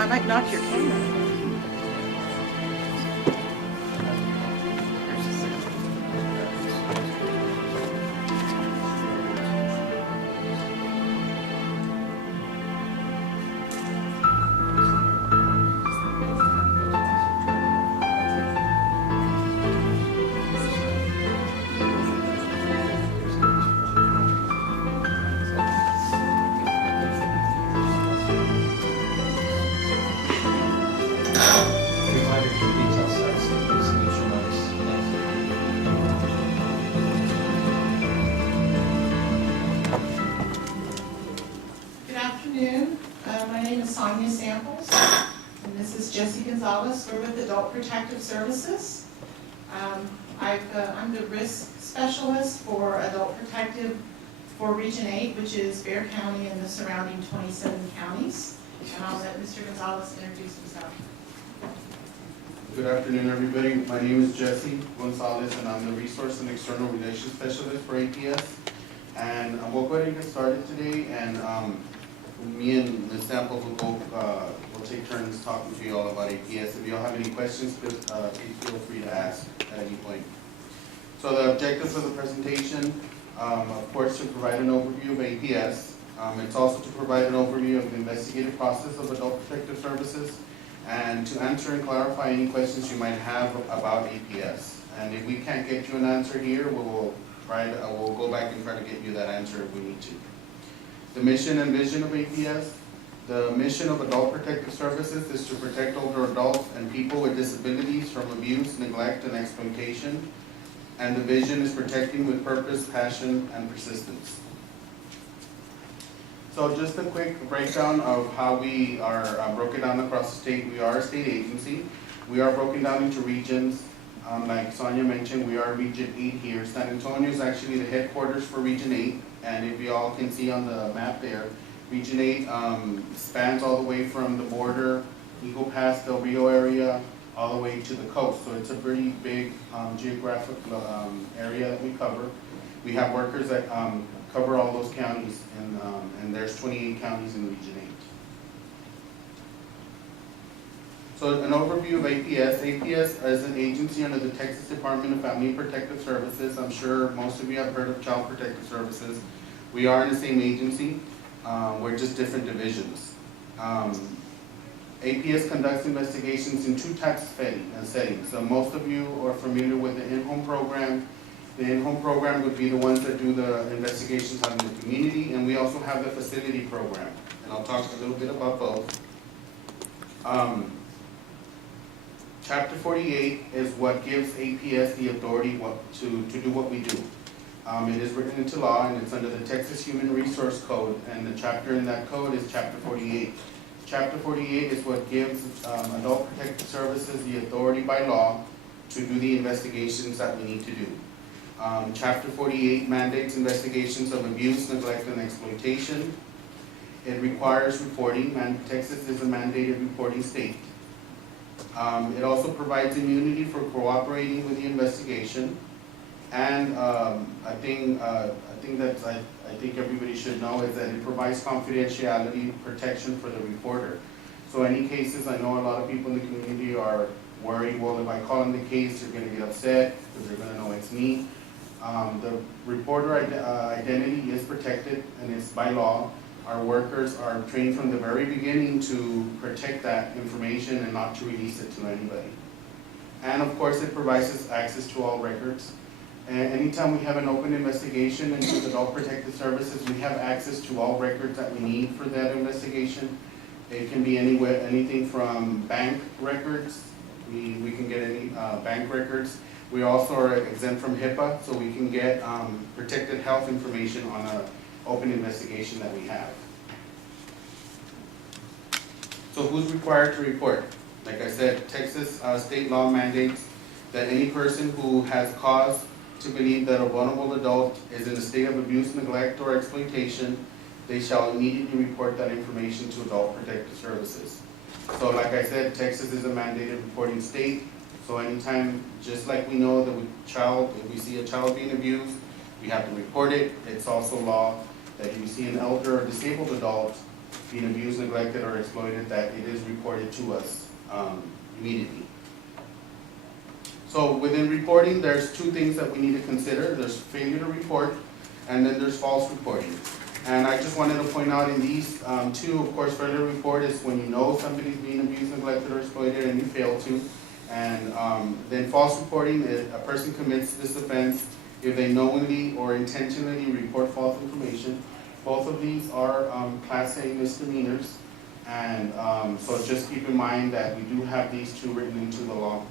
I might knock your camera. Good afternoon. My name is Sonia, and this is Jessie Gonzales. We're with Adult Protective Services. I'm the risk specialist for Adult Protective for Region 8, which is Bexar County and the surrounding 27 counties. And I'll let Mr. Gonzales introduce himself. Good afternoon, everybody. My name is Jessie Gonzales, and I'm the Resource and External Relations Specialist for APS. And we'll go ahead and get started today. And me and Ms. Samples will take turns talking to you all about APS. If you all have any questions, please feel free to ask at any point. So the objectives of the presentation, of course, to provide an overview of APS. It's also to provide an overview of the investigative process of Adult Protective Services, and to answer and clarify any questions you might have about APS. And if we can't get you an answer here, we'll go back and try to get you that answer if we need to. The mission and vision of APS. The mission of Adult Protective Services is to protect older adults and people with disabilities from abuse, neglect, and exploitation. And the vision is protecting with purpose, passion, and persistence. So just a quick breakdown of how we are broken down across the state. We are a state agency. We are broken down into regions. Like Sonia mentioned, we are Region 8 here. San Antonio is actually the headquarters for Region 8. And if you all can see on the map there, Region 8 spans all the way from the border, Eagle Pass, Del Rio area, all the way to the coast. So it's a pretty big geographic area that we cover. We have workers that cover all those counties, and there's 28 counties in Region 8. So an overview of APS. APS is an agency under the Texas Department of Family and Protective Services. I'm sure most of you have heard of Child Protective Services. We are in the same agency. We're just different divisions. APS conducts investigations in two types of settings. So most of you are familiar with the in-home program. The in-home program would be the ones that do the investigations out in the community, and we also have the facility program. And I'll talk a little bit about both. Chapter 48 is what gives APS the authority to do what we do. It is written into law, and it's under the Texas Human Resource Code, and the chapter in that code is Chapter 48. Chapter 48 is what gives Adult Protective Services the authority by law to do the investigations that we need to do. Chapter 48 mandates investigations of abuse, neglect, and exploitation. It requires reporting. Texas is a mandated reporting state. It also provides immunity for cooperating with the investigation, and I think everybody should know is that it provides confidentiality protection for the reporter. So any cases, I know a lot of people in the community are worried, well, if I call in the case, they're going to get upset because they're going to know it's me. The reporter identity is protected, and it's by law. Our workers are trained from the very beginning to protect that information and not to release it to anybody. And of course, it provides us access to all records. And anytime we have an open investigation into Adult Protective Services, we have access to all records that we need for that investigation. It can be anything from bank records. We can get any bank records. We also are exempt from HIPAA, so we can get protected health information on an open investigation that we have. So who's required to report? Like I said, Texas state law mandates that any person who has cause to believe that a vulnerable adult is in a state of abuse, neglect, or exploitation, they shall immediately report that information to Adult Protective Services. So like I said, Texas is a mandated reporting state. So anytime, just like we know that if we see a child being abused, we have to report it. It's also law that if you see an elder or disabled adult being abused, neglected, or exploited, that it is reported to us immediately. So within reporting, there's two things that we need to consider. There's failure to report, and then there's false reporting. And I just wanted to point out in these two, of course, failure to report is when you know somebody's being abused, neglected, or exploited, and you fail to. And then false reporting is a person commits this offense if they knowingly or intentionally report false information. Both of these are Class A misdemeanors, and so just keep in mind that we do have these two written into the law.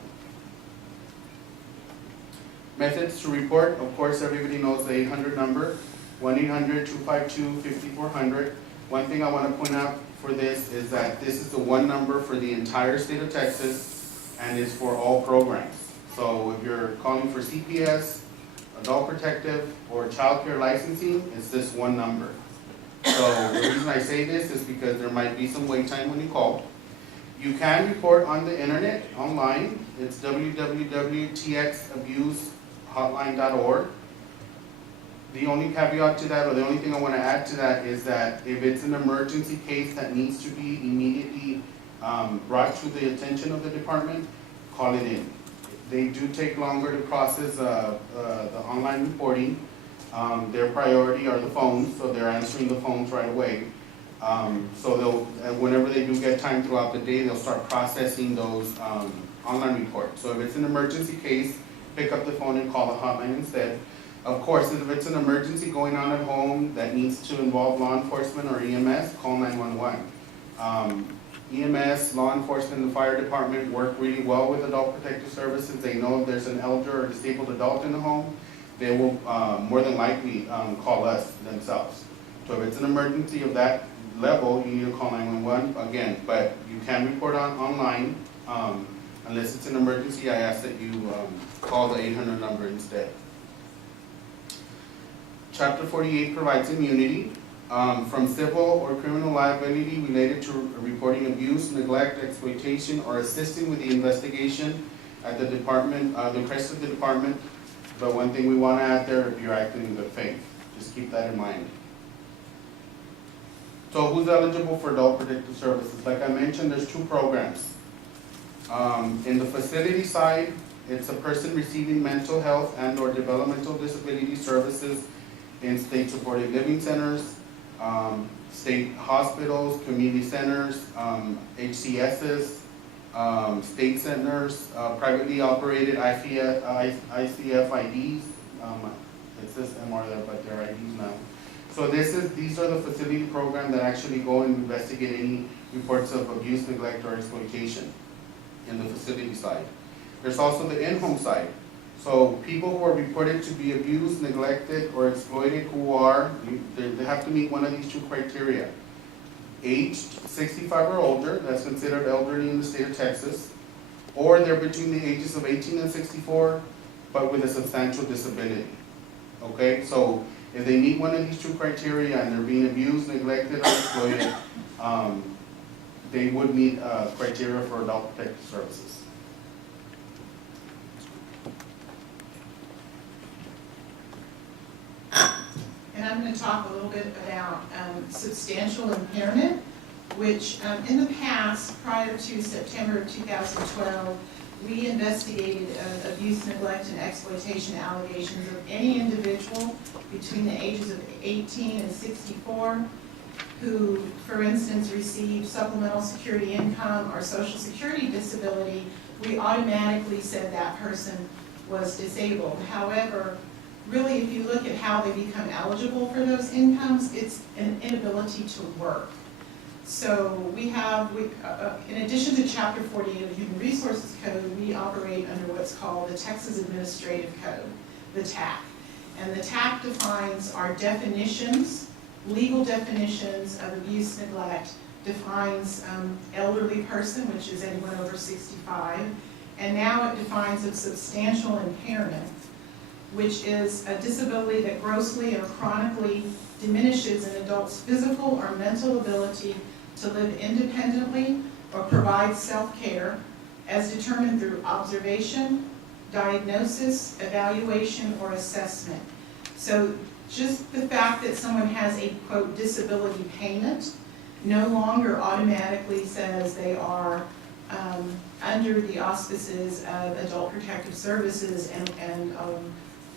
Methods to report, of course, everybody knows the 800 number, 1-800-252-5400. One thing I want to point out for this is that this is the one number for the entire state of Texas, and it's for all programs. So if you're calling for CPS, adult protective, or child care licensing, it's this one number. So the reason I say this is because there might be some wait time when you call. You can report on the internet, online. It's www.txabusehotline.org. The only caveat to that, or the only thing I want to add to that, is that if it's an emergency case that needs to be immediately brought to the attention of the department, call it in. They do take longer to process the online reporting. Their priority are the phones, so they're answering the phones right away. So they'll, whenever they do get time throughout the day, they'll start processing those online reports. So if it's an emergency case, pick up the phone and call the hotline instead. Of course, if it's an emergency going on at home that needs to involve law enforcement or EMS, call 911. EMS, law enforcement, and the fire department work really well with adult protective services. They know if there's an elder or disabled adult in the home, they will more than likely call us themselves. So if it's an emergency of that level, you need to call 911 again, but you can report online. Unless it's an emergency, I ask that you call the 800 number instead. Chapter 48 provides immunity from civil or criminal liability related to reporting abuse, neglect, exploitation, or assisting with the investigation at the department, the request of the department. But one thing we want to add there, if you're acting in good faith, just keep that in mind. So who's eligible for adult protective services? Like I mentioned, there's two programs. In the facility side, it's a person receiving mental health and or developmental disability services in state supported living centers, state hospitals, community centers, HCSs, state centers, privately operated ICFIDs. It says MR there, but they're IDs now. So these are the facility programs that actually go and investigate any reports of abuse, neglect, or exploitation in the facility side. There's also the in-home side. So people who are reported to be abused, neglected, or exploited they have to meet one of these two criteria. Aged 65 or older, that's considered elderly in the state of Texas, or they're between the ages of 18 and 64, but with a substantial disability. Okay, so if they meet one of these two criteria and they're being abused, neglected, or exploited, they would meet criteria for adult protective services. And I'm going to talk a little bit about substantial impairment, which in the past, prior to September of 2012, we investigated abuse, neglect, and exploitation allegations of any individual between the ages of 18 and 64 who, for instance, received supplemental security income or social security disability. We automatically said that person was disabled. However, really, if you look at how they become eligible for those incomes, it's an inability to work. So we have, in addition to Chapter 48 of the Human Resources Code, we operate under what's called the Texas Administrative Code, the TAC. And the TAC defines our definitions, legal definitions of abuse, neglect, defines elderly person, which is anyone over 65, and now it defines a substantial impairment, which is a disability that grossly or chronically diminishes an adult's physical or mental ability to live independently or provide self-care as determined through observation, diagnosis, evaluation, or assessment. So just the fact that someone has a, quote, disability payment no longer automatically says they are under the auspices of Adult Protective Services and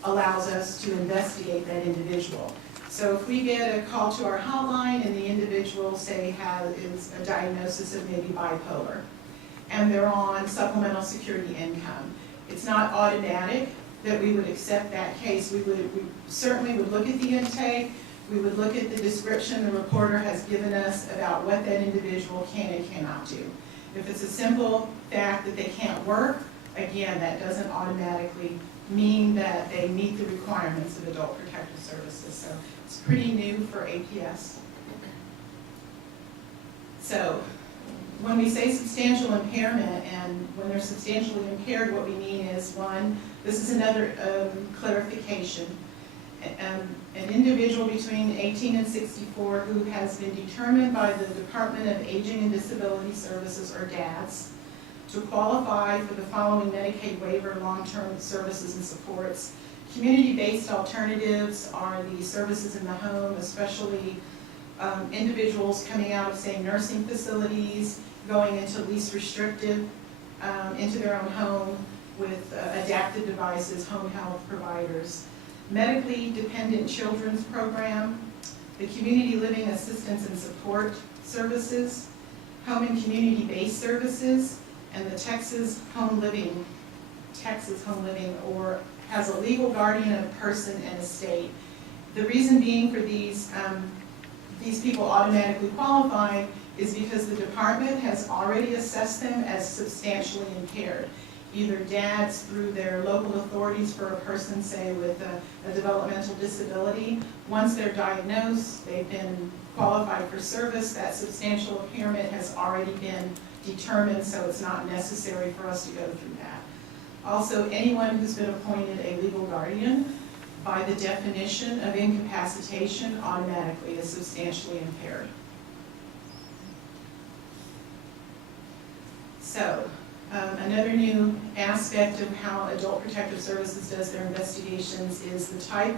allows us to investigate that individual. So if we get a call to our hotline and the individual, say, is a diagnosis of maybe bipolar, and they're on supplemental security income, it's not automatic that we would accept that case. We certainly would look at the intake, we would look at the description the reporter has given us about what that individual can and cannot do. If it's a simple fact that they can't work, again, that doesn't automatically mean that they meet the requirements of Adult Protective Services. So it's pretty new for APS. So when we say substantial impairment, and when they're substantially impaired, what we mean is, one, this is another clarification. An individual between 18 and 64 who has been determined by the Department of Aging and Disability Services, or DADS, to qualify for the following Medicaid waiver, long-term services and supports. Community-based alternatives are the services in the home, especially individuals coming out of, say, nursing facilities, going into least restrictive, into their own home with adaptive devices, home health providers. Medically dependent children's program, the community living assistance and support services, home and community-based services, and the Texas home living, or has a legal guardian of person and estate. The reason being for these people automatically qualifying is because the department has already assessed them as substantially impaired. Either DADS through their local authorities for a person, say, with a developmental disability. Once they're diagnosed, they've been qualified for service, that substantial impairment has already been determined, so it's not necessary for us to go through that. Also, anyone who's been appointed a legal guardian, by the definition of incapacitation, automatically is substantially impaired. So, another new aspect of how Adult Protective Services does their investigations is the type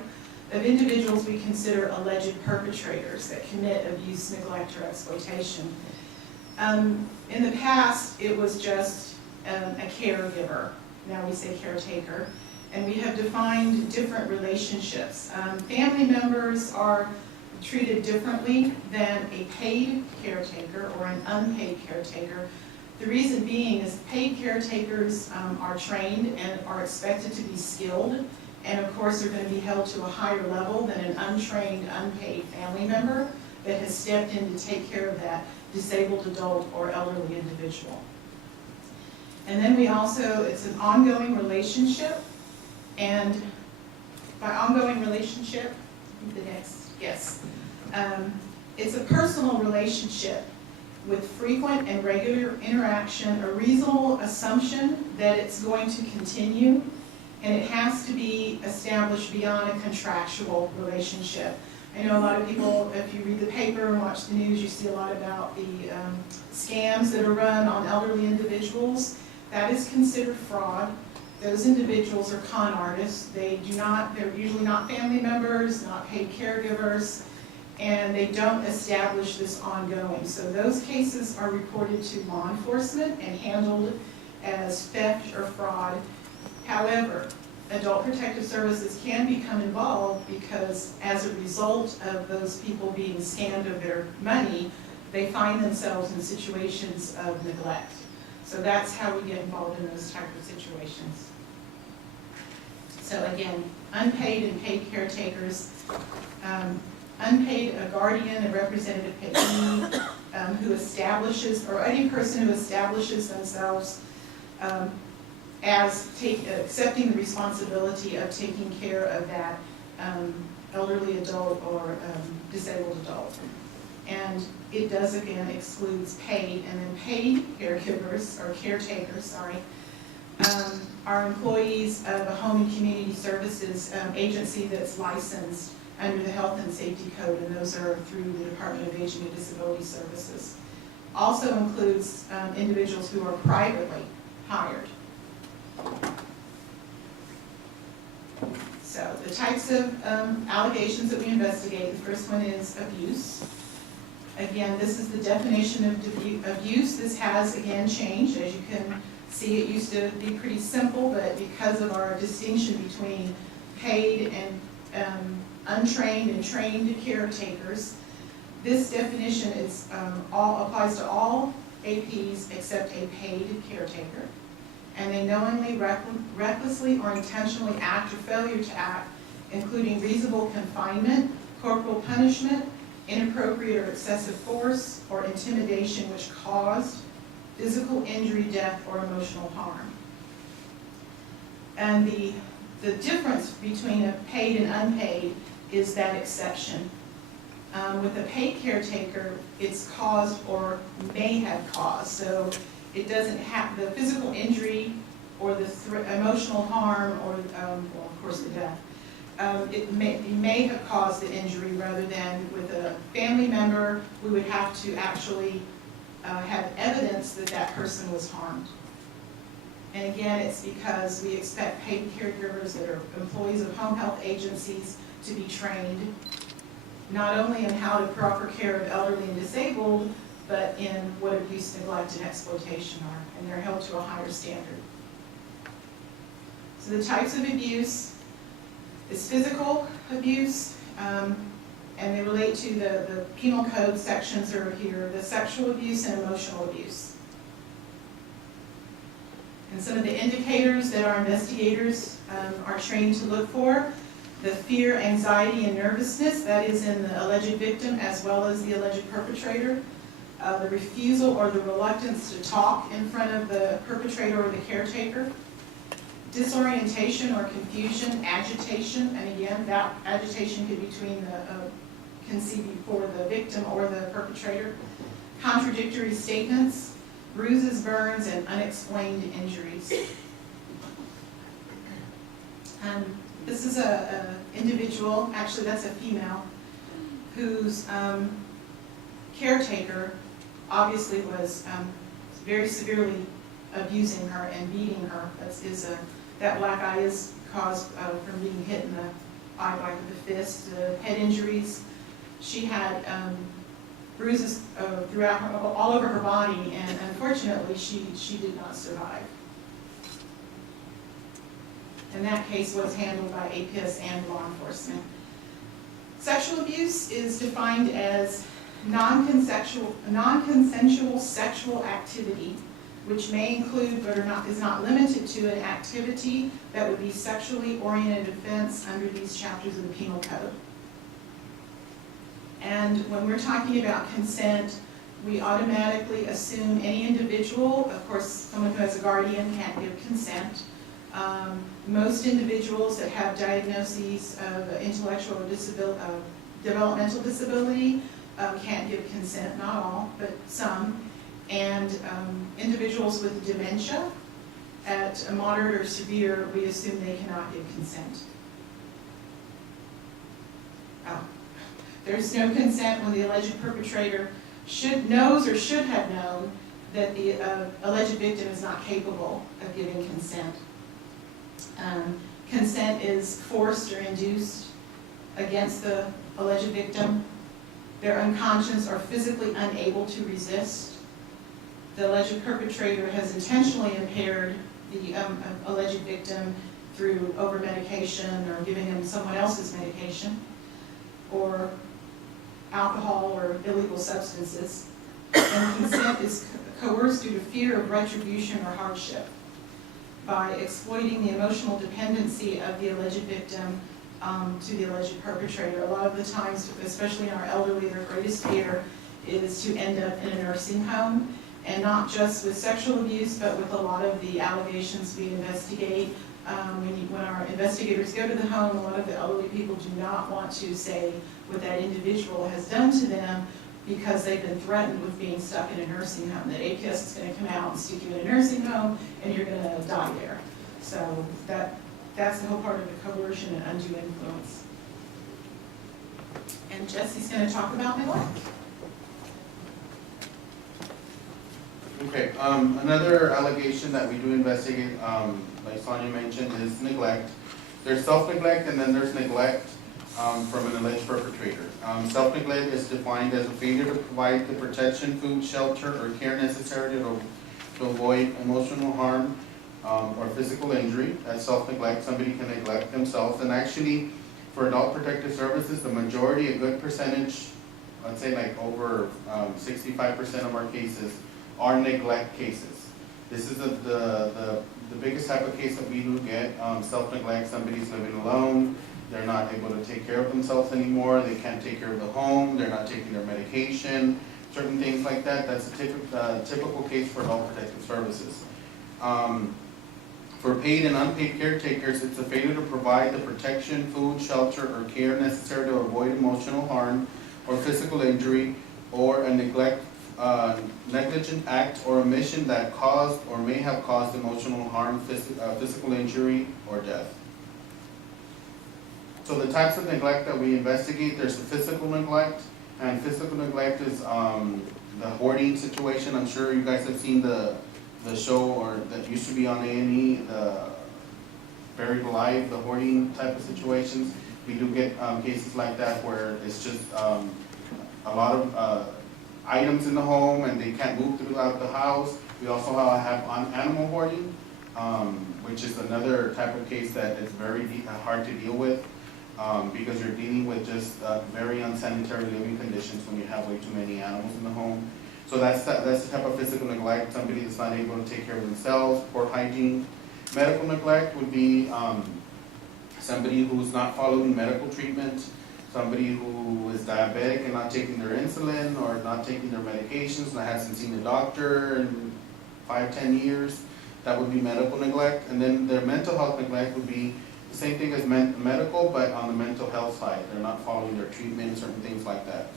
of individuals we consider alleged perpetrators that commit abuse, neglect, or exploitation. In the past, it was just a caregiver. Now we say caretaker. And we have defined different relationships. Family members are treated differently than a paid caretaker or an unpaid caretaker. The reason being is paid caretakers are trained and are expected to be skilled, and of course are going to be held to a higher level than an untrained, unpaid family member that has stepped in to take care of that disabled adult or elderly individual. And then we also, it's an ongoing relationship, and by ongoing relationship, the next, yes, it's a personal relationship with frequent and regular interaction, a reasonable assumption that it's going to continue, and it has to be established beyond a contractual relationship. I know a lot of people, if you read the paper and watch the news, you see a lot about the scams that are run on elderly individuals. That is considered fraud. Those individuals are con artists. They're usually not family members, not paid caregivers, and they don't establish this ongoing. So those cases are reported to law enforcement and handled as theft or fraud. However, Adult Protective Services can become involved because as a result of those people being scammed of their money, they find themselves in situations of neglect. So that's how we get involved in those type of situations. So again, unpaid and paid caretakers, unpaid, a guardian, a representative payee who establishes, or any person who establishes themselves as accepting the responsibility of taking care of that elderly adult or disabled adult. And it does, again, excludes paid, and then paid caregivers, or caretakers, are employees of a home and community services agency that's licensed under the Health and Safety Code, and those are through the Department of Aging and Disability Services. Also includes individuals who are privately hired. So the types of allegations that we investigate, the first one is abuse. Again, this is the definition of abuse. This has, again, changed. As you can see, it used to be pretty simple, but because of our distinction between paid and untrained and trained caretakers, this definition is applies to all APs except a paid caretaker. And they knowingly, recklessly, or intentionally act or failure to act, including reasonable confinement, corporal punishment, inappropriate or excessive force, or intimidation which caused physical injury, death, or emotional harm. And the difference between a paid and unpaid is that exception. With a paid caretaker, it's caused or may have caused. So it doesn't have the physical injury or the emotional harm or, well, of course, the death. It may have caused the injury, rather than with a family member, we would have to actually have evidence that that person was harmed. And again, it's because we expect paid caregivers that are employees of home health agencies to be trained, not only in how to proper care of elderly and disabled, but in what abuse, neglect, and exploitation are, and they're held to a higher standard. So the types of abuse is physical abuse, and they relate to the penal code sections that are here, the sexual abuse and emotional abuse. And some of the indicators that our investigators are trained to look for: the fear, anxiety, and nervousness that is in the alleged victim as well as the alleged perpetrator, the refusal or the reluctance to talk in front of the perpetrator or the caretaker, disorientation or confusion, agitation, and again, that agitation could be between conceived for the victim or the perpetrator, contradictory statements, bruises, burns, and unexplained injuries. This is a individual, actually that's a female, whose caretaker obviously was very severely abusing her and beating her. That black eye is caused from being hit in the eye by the fist, head injuries. She had bruises throughout her, all over her body, and unfortunately she did not survive. And that case was handled by APS and law enforcement. Sexual abuse is defined as non-consensual sexual activity, which may include but is not limited to an activity that would be sexually oriented offense under these chapters of the Penal Code. And when we're talking about consent, we automatically assume any individual, of course, someone who has a guardian can't give consent. Most individuals that have diagnoses of intellectual or developmental disability can't give consent, not all, but some. And individuals with dementia at a moderate or severe, we assume they cannot give consent. There's no consent when the alleged perpetrator knows or should have known that the alleged victim is not capable of giving consent. Consent is forced or induced against the alleged victim. They're unconscious or physically unable to resist. The alleged perpetrator has intentionally impaired the alleged victim through over-medication or giving him someone else's medication, or alcohol or illegal substances. And consent is coerced due to fear of retribution or hardship by exploiting the emotional dependency of the alleged victim to the alleged perpetrator. A lot of the times, especially in our elderly, their greatest fear is to end up in a nursing home, and not just with sexual abuse, but with a lot of the allegations we investigate. When our investigators go to the home, a lot of the elderly people do not want to say what that individual has done to them because they've been threatened with being stuck in a nursing home, that APS is going to come out and stick you in a nursing home and you're going to die there. So that's the whole part of the coercion and undue influence. And Jessie's going to talk about neglect. Okay, another allegation that we do investigate, like Sonia mentioned, is neglect. There's self-neglect and then there's neglect from an alleged perpetrator. Self-neglect is defined as a failure to provide the protection, food, shelter, or care necessary to avoid emotional harm or physical injury. That's self-neglect. Somebody can neglect themselves. And actually, for adult protective services, the majority, a good percentage, I'd say like over 65% of our cases are neglect cases. This is the biggest type of case that we do get, self-neglect. Somebody's living alone. They're not able to take care of themselves anymore. They can't take care of the home. They're not taking their medication, certain things like that. That's a typical case for adult protective services. For paid and unpaid caretakers, it's a failure to provide the protection, food, shelter, or care necessary to avoid emotional harm or physical injury, or a negligent act or omission that caused or may have caused emotional harm, physical injury, or death. So the types of neglect that we investigate, there's the physical neglect, and physical neglect is the hoarding situation. I'm sure you guys have seen the show, or that used to be on A&E, the Buried Alive, the hoarding type of situations. We do get cases like that where it's just a lot of items in the home and they can't move throughout the house. We also have animal hoarding, which is another type of case that is very hard to deal with. Because you're dealing with just very unsanitary living conditions when you have way too many animals in the home. So that's the type of physical neglect, somebody that's not able to take care of themselves, poor hygiene. Medical neglect would be somebody who's not following medical treatment, somebody who is diabetic and not taking their insulin or not taking their medications and hasn't seen a doctor in 5-10 years. That would be medical neglect. And then their mental health neglect would be the same thing as medical, but on the mental health side. They're not following their treatment, certain things like that.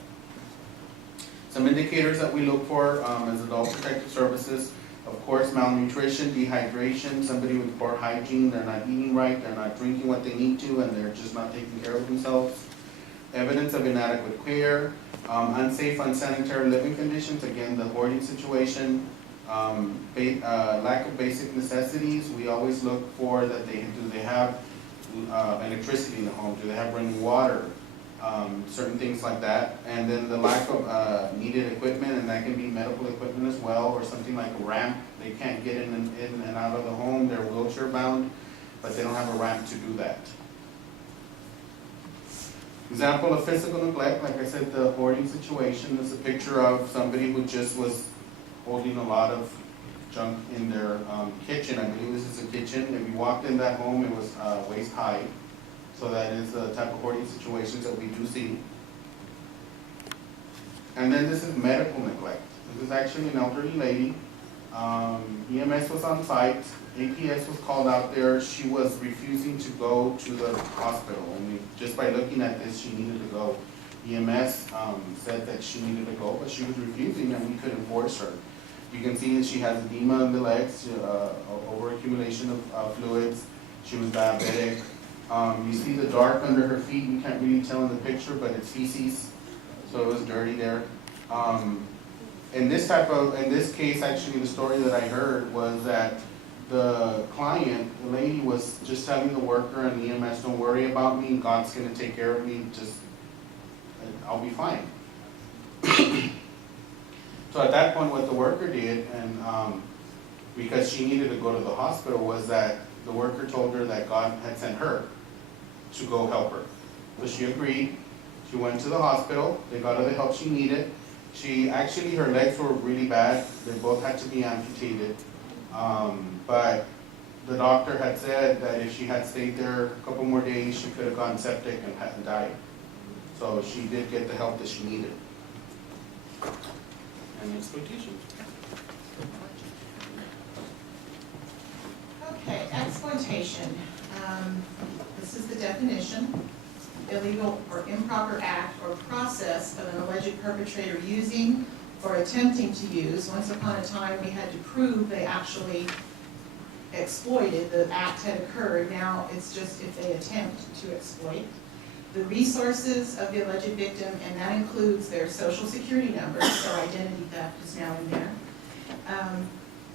Some indicators that we look for as adult protective services, of course, malnutrition, dehydration, somebody with poor hygiene, they're not eating right, they're not drinking what they need to, and they're just not taking care of themselves. Evidence of inadequate care, unsafe, unsanitary living conditions, again, the hoarding situation, lack of basic necessities. We always look for that do they have electricity in the home, do they have running water, certain things like that. And then the lack of needed equipment, and that can be medical equipment as well, or something like a ramp. They can't get in and out of the home, they're wheelchair bound, but they don't have a ramp to do that. Example of physical neglect, like I said, the hoarding situation is a picture of somebody who just was holding a lot of junk in their kitchen. I believe this is a kitchen. If you walked in that home, it was waist high. So that is the type of hoarding situations that we do see. And then this is medical neglect. This is actually an elderly lady. EMS was on site. APS was called out there. She was refusing to go to the hospital. And just by looking at this, she needed to go. EMS said that she needed to go, but she was refusing and we couldn't force her. You can see that she has edema in the legs, overaccumulation of fluids. She was diabetic. You see the dark under her feet. You can't really tell in the picture, but it's feces, so it was dirty there. In this case, actually, the story that I heard was that the client, the lady, was just telling the worker and the EMS, "Don't worry about me. God's going to take care of me. I'll be fine." So at that point, what the worker did, and because she needed to go to the hospital, was that the worker told her that God had sent her to go help her. So she agreed. She went to the hospital. They got her the help she needed. Her legs were really bad. They both had to be amputated. But the doctor had said that if she had stayed there a couple more days, she could have gone septic and hadn't died. So she did get the help that she needed. And exploitation. Okay, exploitation. This is the definition: illegal or improper act or process of an alleged perpetrator using or attempting to use. Once upon a time, we had to prove they actually exploited, the act had occurred. Now it's just if they attempt to exploit. The resources of the alleged victim, and that includes their social security number, so identity theft is now in there.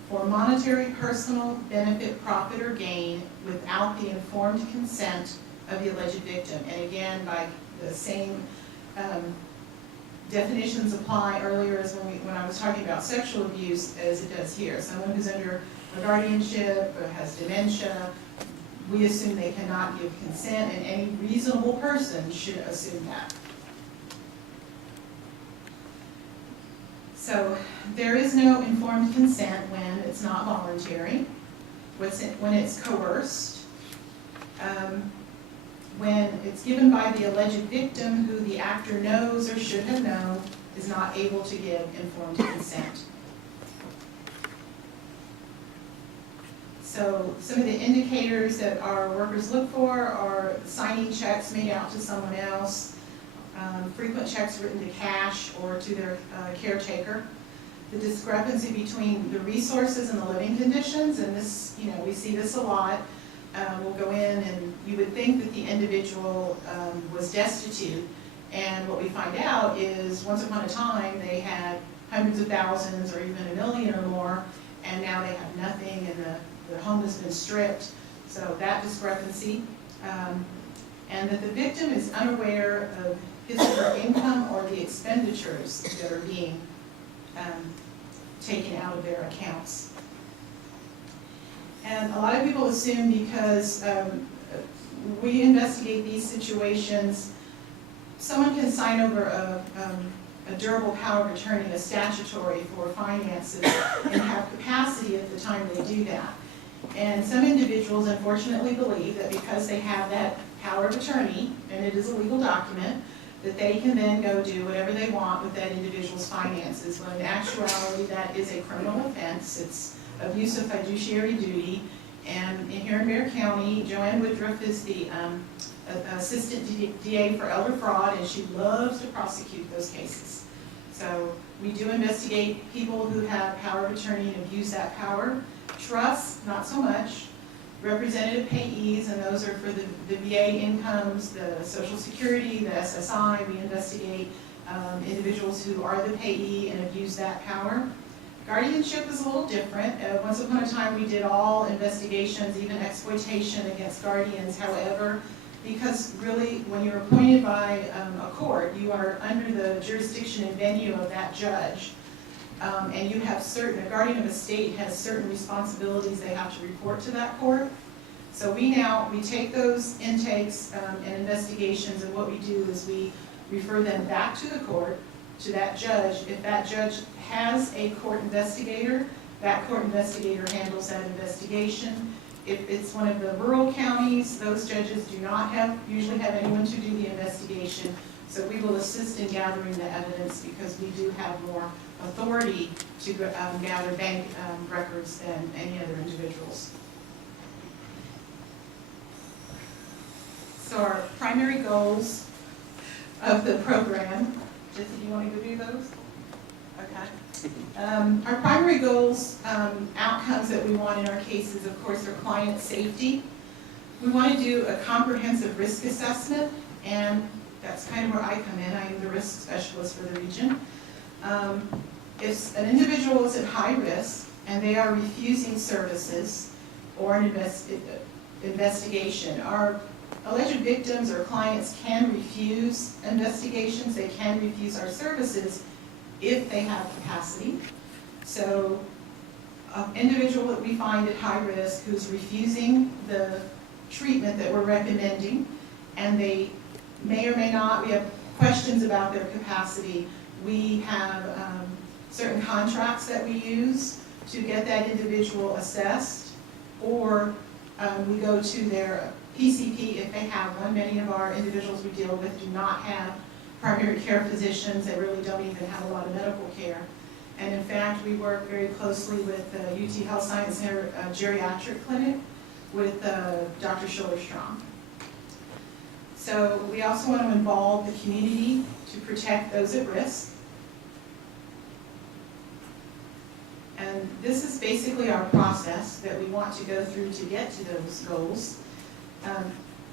For monetary, personal benefit, profit, or gain without the informed consent of the alleged victim. And again, by the same definitions apply earlier as when I was talking about sexual abuse as it does here. Someone who's under a guardianship or has dementia, we assume they cannot give consent, and any reasonable person should assume that. So there is no informed consent when it's not voluntary, when it's coerced, when it's given by the alleged victim who the actor knows or should have known is not able to give informed consent. So some of the indicators that our workers look for are signing checks made out to someone else, frequent checks written to cash or to their caretaker, the discrepancy between the resources and the living conditions, and this, we see this a lot. We'll go in and you would think that the individual was destitute, and what we find out is once upon a time they had hundreds of thousands or even $1 million or more, and now they have nothing, and the home has been stripped. So that discrepancy, and that the victim is unaware of his or her income or the expenditures that are being taken out of their accounts. And a lot of people assume because we investigate these situations, someone can sign over a durable power of attorney, a statutory for finances, and have capacity at the time they do that. And some individuals unfortunately believe that because they have that power of attorney, and it is a legal document, that they can then go do whatever they want with that individual's finances, when in actuality that is a criminal offense. It's abuse of fiduciary duty, and here in Bexar County, Joanne Woodruff is the assistant DA for elder fraud, and she loves to prosecute those cases. So we do investigate people who have power of attorney and abuse that power. Trusts, not so much. Representative payees, and those are for the VA incomes, the Social Security, the SSI. We investigate individuals who are the payee and abuse that power. Guardianship is a little different. Once upon a time we did all investigations, even exploitation against guardians. However, because really when you're appointed by a court, you are under the jurisdiction and venue of that judge. And you have a guardian of a state has certain responsibilities they have to report to that court. So we take those intakes and investigations, and what we do is we refer them back to the court, to that judge. If that judge has a court investigator, that court investigator handles that investigation. If it's one of the rural counties, those judges do not usually have anyone to do the investigation. So we will assist in gathering the evidence because we do have more authority to gather bank records than any other individuals. So our primary goals of the program, Jessie, do you want to go do those? Okay. Our primary goals, outcomes that we want in our cases, of course, are client safety. We want to do a comprehensive risk assessment, and that's kind of where I come in. I am the risk specialist for the region. If an individual is at high risk and they are refusing services or an investigation, our alleged victims or clients can refuse investigations. They can refuse our services if they have capacity. So an individual that we find at high risk who's refusing the treatment that we're recommending, and they may or may not, we have questions about their capacity. We have certain contracts that we use to get that individual assessed, or we go to their PCP if they have one. Many of our individuals we deal with do not have primary care physicians. They really don't even have a lot of medical care. And in fact, we work very closely with the UT Health Science Center Geriatric Clinic with Dr. Schiller-Strong. So we also want to involve the community to protect those at risk. And this is basically our process that we want to go through to get to those goals.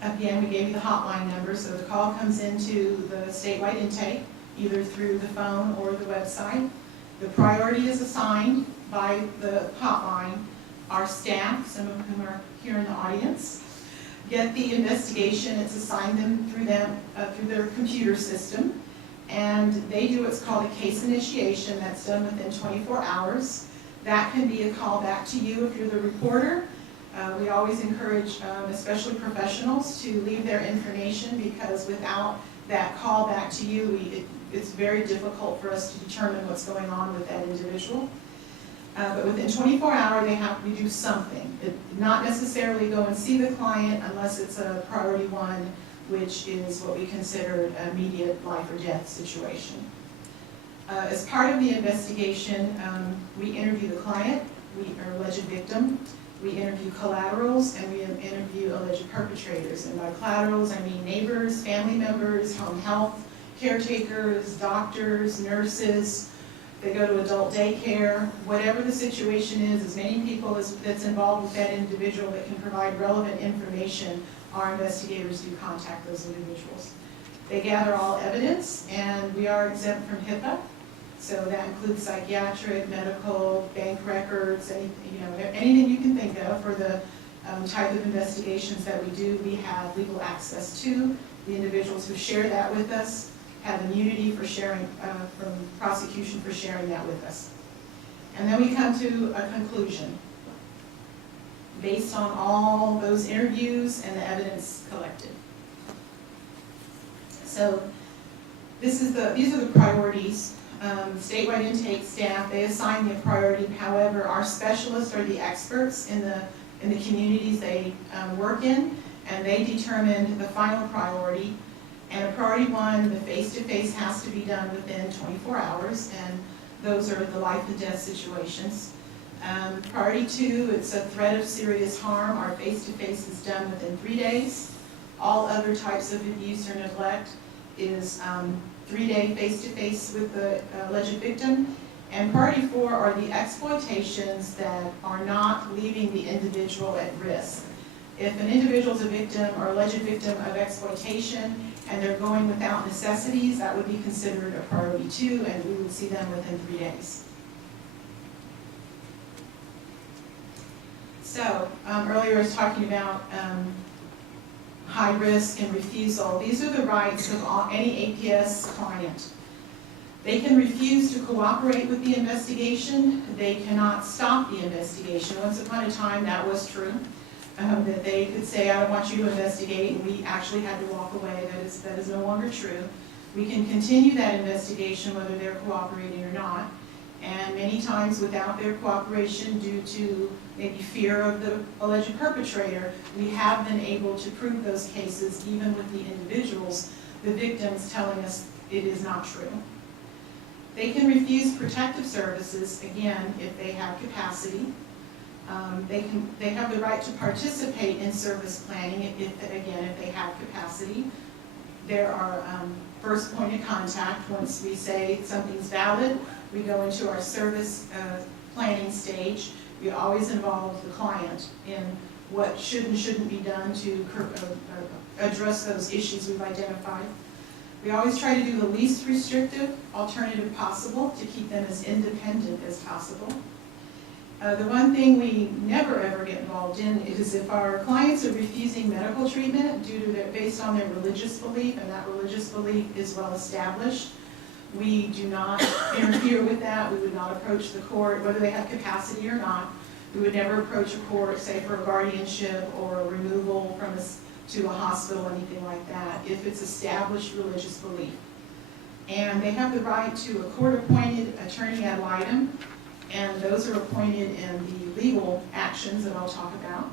Again, we gave you the hotline number, so the call comes into the statewide intake, either through the phone or the website. The priority is assigned by the hotline. Our staff, some of whom are here in the audience, get the investigation. It's assigned them through their computer system, and they do what's called a case initiation. That's done within 24 hours. That can be a call back to you if you're the reporter. We always encourage, especially professionals, to leave their information, because without that call back to you, it's very difficult for us to determine what's going on with that individual. But within 24 hours, they have to do something. Not necessarily go and see the client unless it's a priority one, which is what we consider an immediate life or death situation. As part of the investigation, we interview the client, or alleged victim, we interview collaterals, and we interview alleged perpetrators. And by collaterals, I mean neighbors, family members, home health caretakers, doctors, nurses. They go to adult daycare. Whatever the situation is, as many people that's involved with that individual that can provide relevant information, our investigators do contact those individuals. They gather all evidence, and we are exempt from HIPAA. So that includes psychiatric, medical, bank records, anything you can think of for the type of investigations that we do. We have legal access to. The individuals who share that with us have immunity for sharing, from prosecution for sharing that with us. And then we come to a conclusion based on all those interviews and the evidence collected. So these are the priorities. Statewide intake staff, they assign the priority. However, our specialists are the experts in the communities they work in, and they determine the final priority. And a priority one, the face-to-face has to be done within 24 hours, and those are the life and death situations. Priority two, it's a threat of serious harm. Our face-to-face is done within 3 days. All other types of abuse or neglect is 3-day face-to-face with the alleged victim. And priority four are the exploitations that are not leaving the individual at risk. If an individual is a victim or alleged victim of exploitation and they're going without necessities, that would be considered a priority two, and we would see them within 3 days. So earlier I was talking about high risk and refusal. These are the rights of any APS client. They can refuse to cooperate with the investigation. They cannot stop the investigation. Once upon a time that was true, that they could say, I don't want you to investigate, and we actually had to walk away. That is no longer true. We can continue that investigation whether they're cooperating or not. And many times without their cooperation, due to maybe fear of the alleged perpetrator, we have been able to prove those cases even with the individuals, the victims, telling us it is not true. They can refuse protective services, again, if they have capacity. They have the right to participate in service planning, if they have capacity. There are first point of contact. Once we say something's valid, we go into our service planning stage. We always involve the client in what should and shouldn't be done to address those issues we've identified. We always try to do the least restrictive alternative possible to keep them as independent as possible. The one thing we never ever get involved in is if our clients are refusing medical treatment based on their religious belief, and that religious belief is well established. We do not interfere with that. We would not approach the court, whether they have capacity or not. We would never approach a court, say for a guardianship or a removal from to a hospital, anything like that, if it's established religious belief. And they have the right to a court-appointed attorney ad litem, and those are appointed in the legal actions that I'll talk about.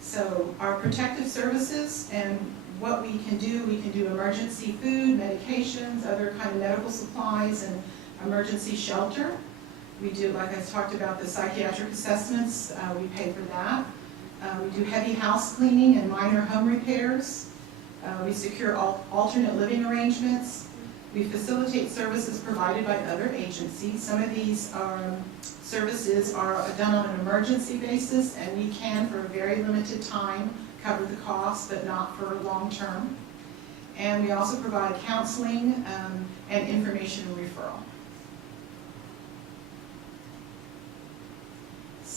So our protective services and what we can do emergency food, medications, other kind of medical supplies, and emergency shelter. We do, like I talked about, the psychiatric assessments, we pay for that. We do heavy house cleaning and minor home repairs. We secure alternate living arrangements. We facilitate services provided by other agencies. Some of these services are done on an emergency basis, and we can, for a very limited time, cover the cost, but not for long term. And we also provide counseling and information and referral.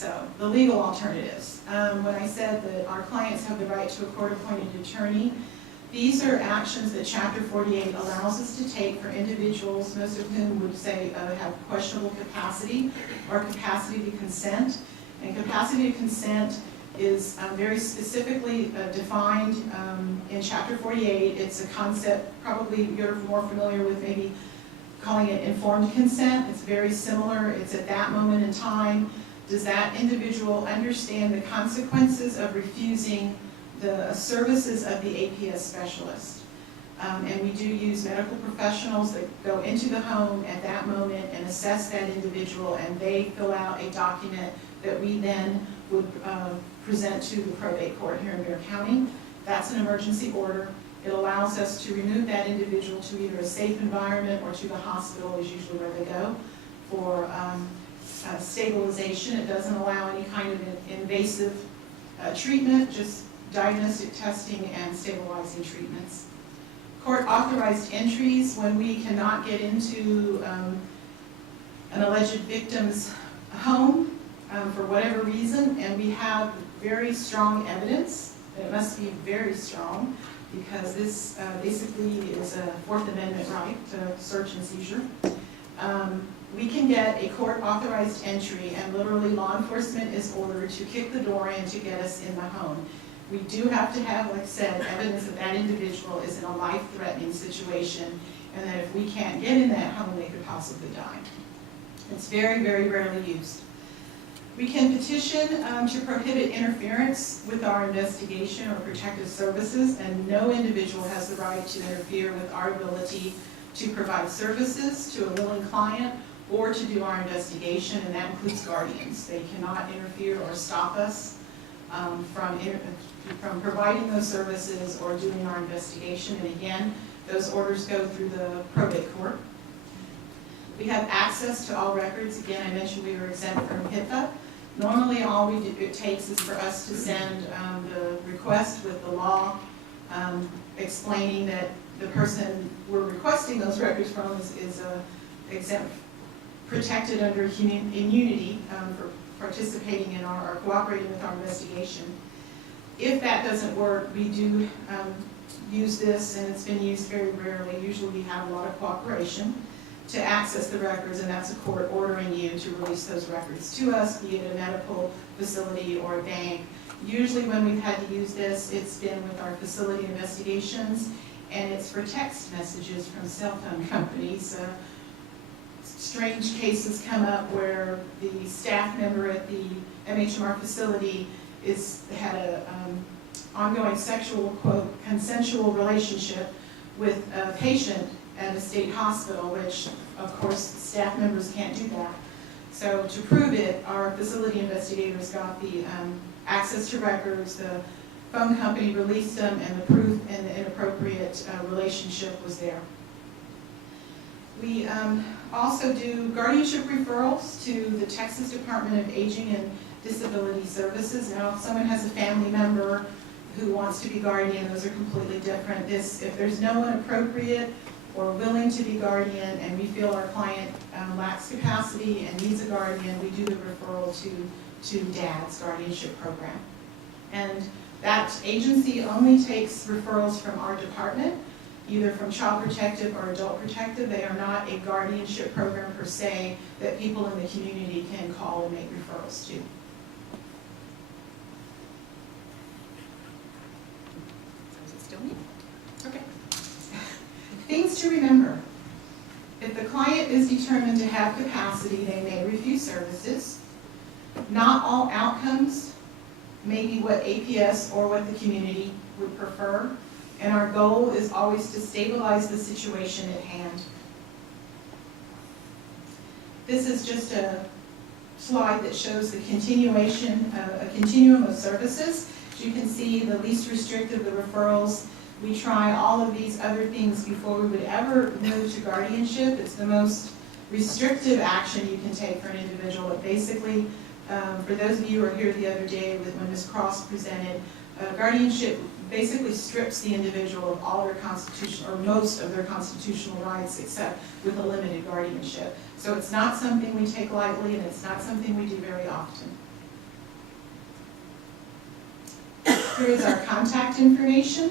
So, the legal alternatives. When I said that our clients have the right to a court-appointed attorney, these are actions that Chapter 48 allows us to take for individuals, most of whom would say have questionable capacity or capacity to consent. And capacity to consent is very specifically defined in Chapter 48. It's a concept probably you're more familiar with, maybe calling it informed consent. It's very similar. It's at that moment in time. Does that individual understand the consequences of refusing the services of the APS specialist? And we do use medical professionals that go into the home at that moment and assess that individual, and they fill out a document that we then would present to the probate court here in Bexar County. That's an emergency order. It allows us to remove that individual to either a safe environment or to the hospital is usually where they go for stabilization. It doesn't allow any kind of invasive treatment, just diagnostic testing and stabilizing treatments. Court authorized entries when we cannot get into an alleged victim's home for whatever reason, and we have very strong evidence. It must be very strong because this basically is a Fourth Amendment right to search and seizure. We can get a court-authorized entry, and literally law enforcement is ordered to kick the door in to get us in the home. We do have to have, like I said, evidence that that individual is in a life-threatening situation, and that if we can't get in that home, they could possibly die. It's very, very rarely used. We can petition to prohibit interference with our investigation or protective services, and no individual has the right to interfere with our ability to provide services to a willing client or to do our investigation, and that includes guardians. They cannot interfere or stop us from providing those services or doing our investigation. And again, those orders go through the probate court. We have access to all records. Again, I mentioned we were exempt from HIPAA. Normally, all it takes is for us to send the request with the law explaining that the person we're requesting those records from is exempt, protected under immunity for participating in or cooperating with our investigation. If that doesn't work, we do use this, and it's been used very rarely. Usually we have a lot of cooperation to access the records, and that's a court ordering you to release those records to us, be it a medical facility or a bank. Usually when we've had to use this, it's been with our facility investigations, and it's for text messages from cell phone companies. Strange cases come up where the staff member at the MHMR facility had a ongoing sexual, quote, consensual relationship with a patient at a state hospital, which of course staff members can't do that. So to prove it, our facility investigators got the access to records, the phone company released them, and the proof and the inappropriate relationship was there. We also do guardianship referrals to the Texas Department of Aging and Disability Services. Now, if someone has a family member who wants to be guardian, those are completely different. If there's no one appropriate or willing to be guardian, and we feel our client lacks capacity and needs a guardian, we do the referral to DAD's guardianship program. And that agency only takes referrals from our department, either from Child Protective or Adult Protective. They are not a guardianship program per se that people in the community can call and make referrals to. Is it still me? Okay. Things to remember. If the client is determined to have capacity, they may refuse services. Not all outcomes may be what APS or what the community would prefer, and our goal is always to stabilize the situation at hand. This is just a slide that shows the continuation, a continuum of services. As you can see, the least restrictive, the referrals. We try all of these other things before we would ever move to guardianship. It's the most restrictive action you can take for an individual. It basically, for those of you who were here the other day when Ms. Cross presented, guardianship basically strips the individual of all their constitutional, or most of their constitutional rights, except with a limited guardianship. So it's not something we take lightly, and it's not something we do very often. Here is our contact information.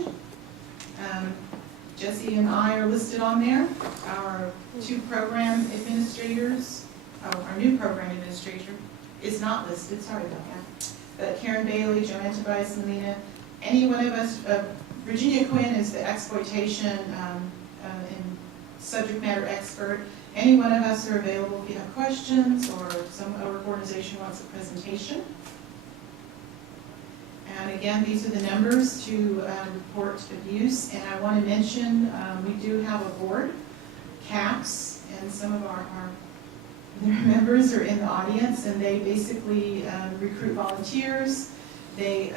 Jessie and I are listed on there. Our two program administrators, our new program administrator is not listed, sorry about that. But Karen Bailey, Joanne Tobias, Melina, any one of us, Virginia Quinn is the exploitation and subject matter expert. Any one of us are available if you have questions or some other organization wants a presentation. And again, these are the numbers to report abuse. And I want to mention we do have a board, CAPS, and some of their members are in the audience, and they basically recruit volunteers. We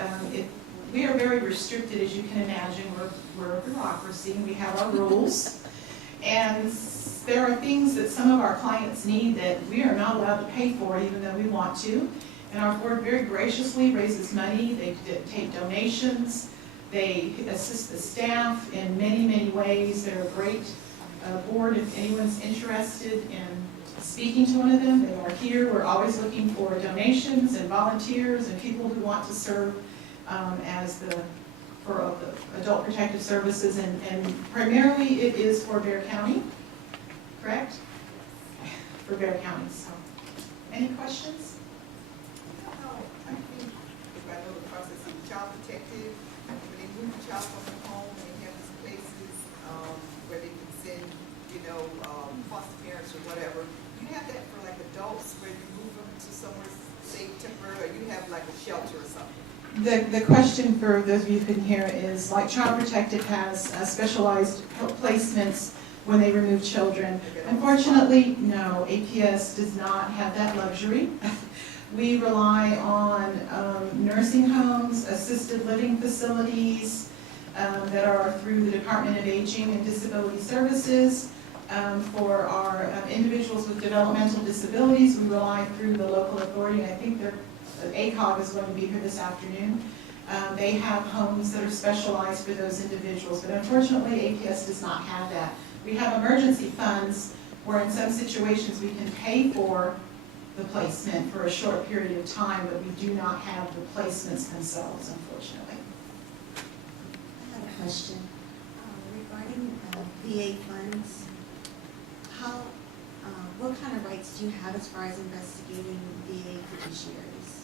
are very restricted, as you can imagine. We're a bureaucracy, and we have our rules. And there are things that some of our clients need that we are not allowed to pay for, even though we want to. And our board very graciously raises money. They take donations. They assist the staff in many, many ways. They're a great board. If anyone's interested in speaking to one of them, they are here. We're always looking for donations and volunteers and people who want to serve for adult protective services, and primarily it is for Bexar County, correct? For Bexar County. So, any questions? I think if I know the process of child protective, when they move the child from the home, and they have these places where they can send, foster parents or whatever. You have that for like adults where you move them to somewhere safe, temporary, or you have like a shelter or something. The question for those of you who couldn't hear is, like Child Protective has specialized placements when they remove children. Unfortunately, no, APS does not have that luxury. We rely on nursing homes, assisted living facilities that are through the Department of Aging and Disability Services. For our individuals with developmental disabilities, we rely through the local authority. I think ACOG is going to be here this afternoon. They have homes that are specialized for those individuals, but unfortunately APS does not have that. We have emergency funds where in some situations we can pay for the placement for a short period of time, but we do not have the placements themselves, unfortunately. I have a question. Regarding VA funds, what kind of rights do you have as far as investigating VA fiduciaries?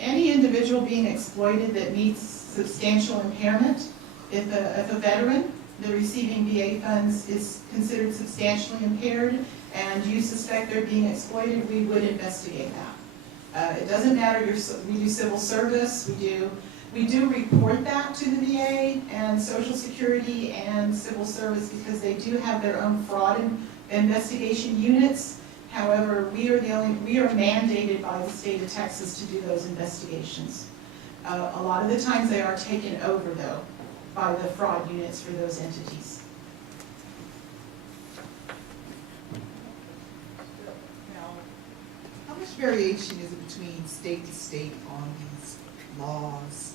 Any individual being exploited that meets substantial impairment, if a veteran, the receiving VA funds is considered substantially impaired and you suspect they're being exploited, we would investigate that. It doesn't matter, we do civil service, we do report that to the VA and Social Security and civil service because they do have their own fraud investigation units. However, we are mandated by the state of Texas to do those investigations. A lot of the times they are taken over though by the fraud units for those entities. Now, how much variation is it between state to state on these laws?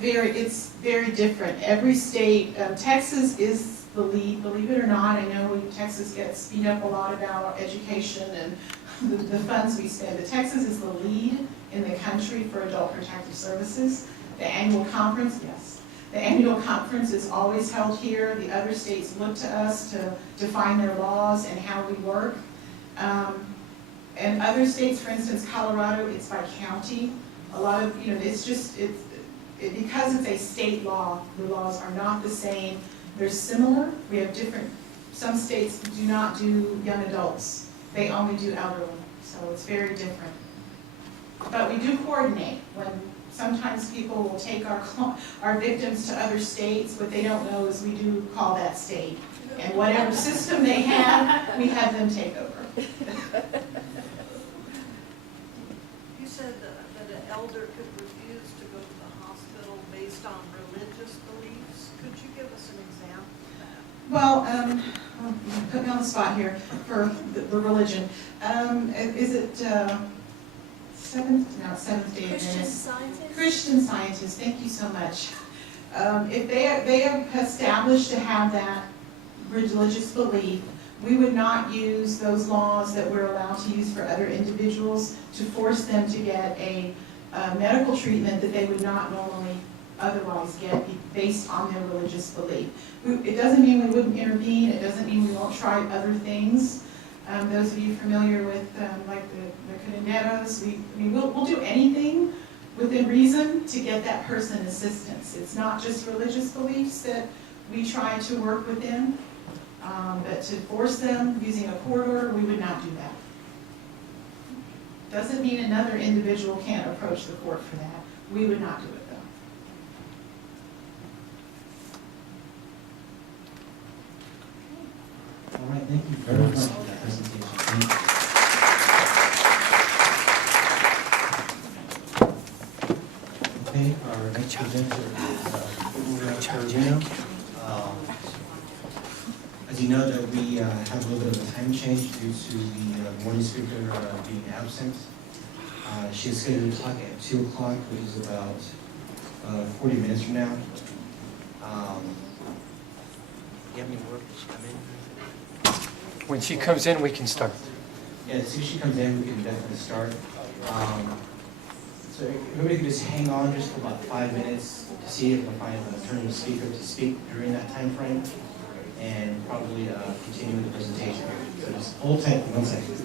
It's very different. Every state, Texas is the lead, believe it or not. I know Texas gets beat up a lot about education and the funds we spend, but Texas is the lead in the country for adult protective services. The annual conference, yes. The annual conference is always held here. The other states look to us to define their laws and how we work. And other states, for instance, Colorado, it's by county. A lot of, because it's a state law, the laws are not the same. They're similar. We have some states do not do young adults. They only do elderly, so it's very different. But we do coordinate when sometimes people will take our victims to other states. What they don't know is we do call that state. And whatever system they have, we have them take over. You said that an elder could refuse to go to the hospital based on religious beliefs. Could you give us an example of that? Well, you put me on the spot here for the religion. Is it Seventh-day Adventist? Christian Scientists, thank you so much. If they have established to have that religious belief, We would not use those laws that we're allowed to use for other individuals to force them to get a medical treatment that they would not normally otherwise get based on their religious belief. It doesn't mean we wouldn't intervene, it doesn't mean we won't try other things. Those of you familiar with like the curanderos, we'll do anything within reason to get that person assistance. It's not just religious beliefs that we try to work within, but to force them using a court order, we would not do that. Doesn't mean another individual can't approach the court for that. We would not do it though. All right, thank you very much for that presentation. Thank you. Okay, our next presenter is Geriatric. As you know, that we have a little bit of a time change due to the morning speaker being absent. She is scheduled to talk at 2 o'clock, which is about 40 minutes from now. When she comes in, we can start. Yeah, as soon as she comes in, we can definitely start. So everybody can just hang on just for about 5 minutes to see if we can find an alternative speaker to speak during that time frame, and probably continue with the presentation. So just hold tight for 1 second.